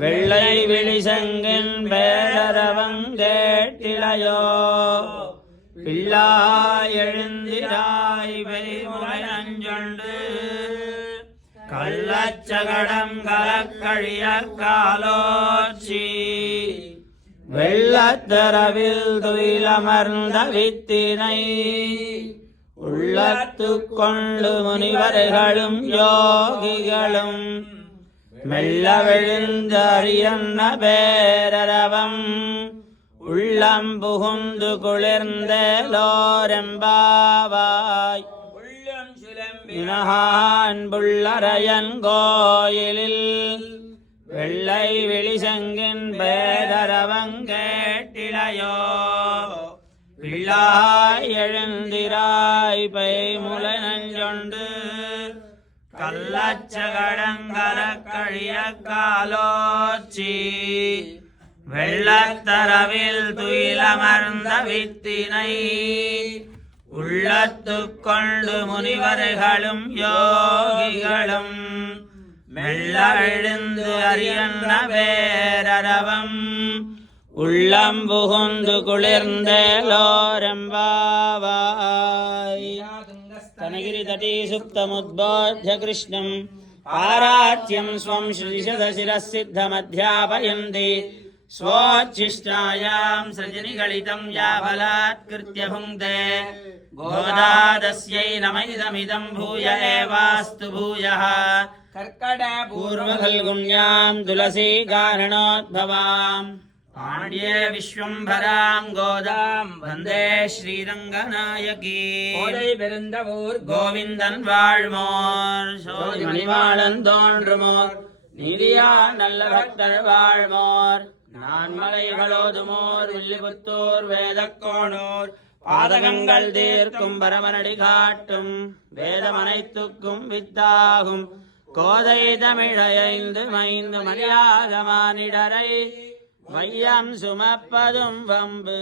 வெள்ளை விழிசங்கின் பேரரவங்கேட்டிலையோ பிள்ளாய் எழுந்திராய் பெய்முலை நஞ்சொண்டு கள்ளச்சகடம் கலக்கழிய காலோச்சி வெள்ளத்தரவில் துயிலமர்ந்த வித்தினை உள்ளத்து கொண்டு முனிவர்களும் யோகிகளும் மெல்ல விழுந்த அரியன்ன பேரரவம் உள்ளம் புகுந்து குளிர்ந்தேலோரெம்பாவாய் புள்ளரையன் கோயிலில் வெள்ளை விழிசங்கின் பேரரவங்கேட்டிலையோ பிள்ளாய் எழுந்திராய் பெய்முலை நஞ்சொண்டு கள்ளச்சகடங்கலக்கழிய காலோச்சி வெள்ளத்தரவில் துயிலமர்ந்த வித்தினை உள்ளத்து கொண்டு முனிவர்களும் யோகிகளும் மெல்ல எழுந்து அரியன்ன பேரரவம் உள்ளம் புகுந்து குளிர்ந்தேலோரெம்பாவாய் தனகிரி தட்டி சுப்தமுத்போத்ய கிருஷ்ணம் பாராத்யம் ஸ்வம் ஸ்ருதிசதசிரசித்தமத்யாபயந்தி स्वोच्छिष्टायां सृजनिगलितं याबलात्कृत्य भुङ्क्ते गोदादस्यै नमैदमिदं भूय एवास्तु भूयः कर्कटपूर्वफल्गुण्यां तुलसीकारणोद्भवाम् पाण्ड्ये विश्वम्भरां गोदां वन्दे श्रीरङ्गनायकी गोविन्दन् वाழ்மோர் மணிவாளன் தோன்றுமோர் நீதியா நல்ல பக்தர் வாழ்மோர் நான்மலைகளோதுமோர் வில்லிபுத்தூர் வேதக்கோணூர் பாதகங்கள் தீர்க்கும் பரமனடி காட்டும் வேதமனைத்துக்கும் வித்தாகும் கோதை தமிழைந்து மைந்து மணியாக மானிடரை வையம் சுமப்பதும் வம்பு.